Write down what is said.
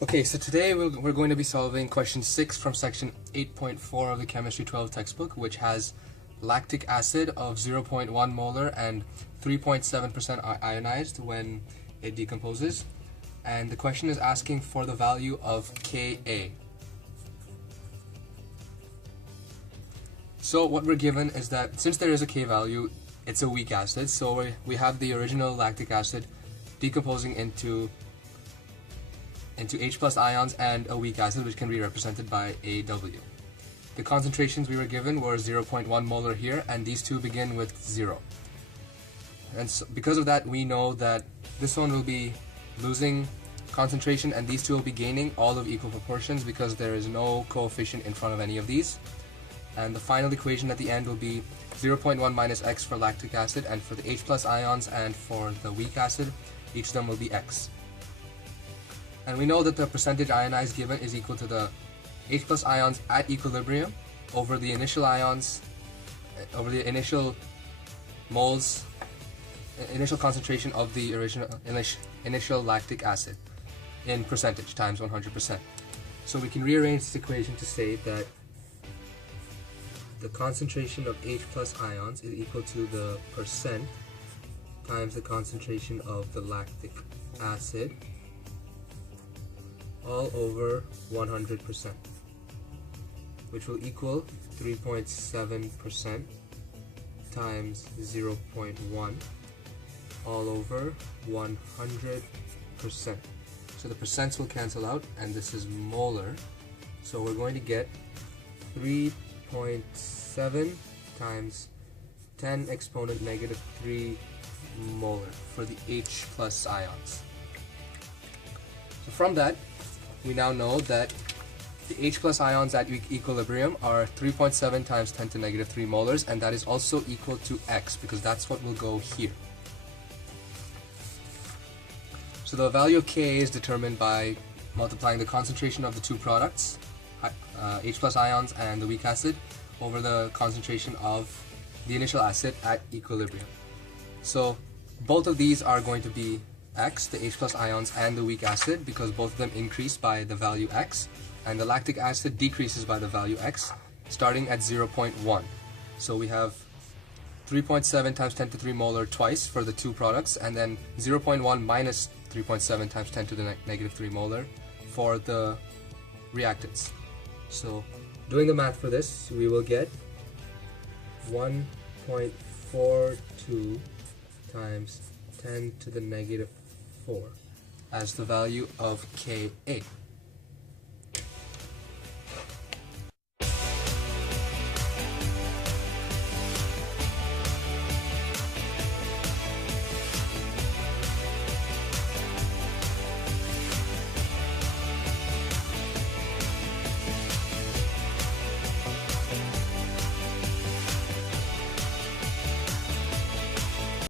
Okay, so today we're going to be solving question 6 from section 8.4 of the Chemistry 12 textbook, which has lactic acid of 0.1 molar and 3.7% ionized when it decomposes. And the question is asking for the value of Ka. So what we're given is that since there is a K value, it's a weak acid, so we have the original lactic acid decomposing into H plus ions and a weak acid, which can be represented by AW. The concentrations we were given were 0.1 molar here, and these two begin with 0. And so because of that, we know that this one will be losing concentration and these two will be gaining all of equal proportions because there is no coefficient in front of any of these. And the final equation at the end will be 0.1 minus X for lactic acid, and for the H plus ions and for the weak acid, each of them will be X. And we know that the percentage ionized given is equal to the H plus ions at equilibrium over the initial ions, over the initial moles, initial concentration of the initial lactic acid in percentage times 100%. So we can rearrange this equation to say that the concentration of H plus ions is equal to the percent times the concentration of the lactic acid all over 100%, which will equal 3.7% times 0.1 all over 100%. So the percents will cancel out, and this is molar. So we're going to get 3.7 times 10 exponent negative 3 molar for the H plus ions. So from that, we now know that the H plus ions at equilibrium are 3.7 times 10 to negative 3 molars, and that is also equal to X because that's what will go here. So the value of Ka is determined by multiplying the concentration of the two products, H plus ions and the weak acid, over the concentration of the initial acid at equilibrium. So both of these are going to be X, the H plus ions and the weak acid, because both of them increase by the value X, and the lactic acid decreases by the value X, starting at 0.1. So we have 3.7 times 10 to 3 molar twice for the two products, and then 0.1 minus 3.7 times 10 to the negative 3 molar for the reactants. So doing the math for this, we will get 1.42 times 10 to the negative 4 as the value of Ka.